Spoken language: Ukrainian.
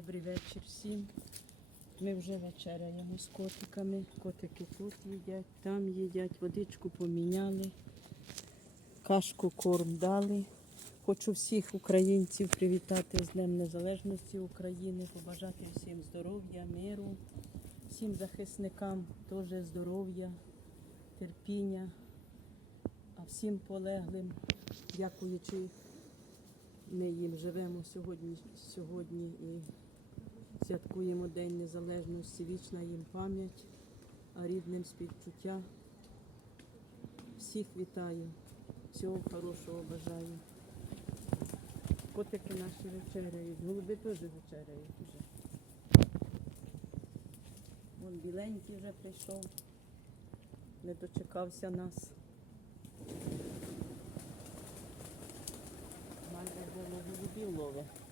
Добрий вечір всім. Ми вже вечеряємо з котиками. Котики тут їдять, там їдять, водичку поміняли, кашку корм дали. Хочу всіх українців привітати з Днем Незалежності України, побажати всім здоров'я, миру, всім захисникам теж здоров'я, терпіння, а всім полеглим, дякуючи ми їм живемо сьогодні, сьогодні і святкуємо День Незалежності, вічна їм пам'ять, а рідним співчуття. Всіх вітаю, всього хорошого бажаю. Котики наші вечеряють, голуби теж вечеряють вже. Вон біленький вже прийшов, не дочекався нас. Мальва було голубів ловить.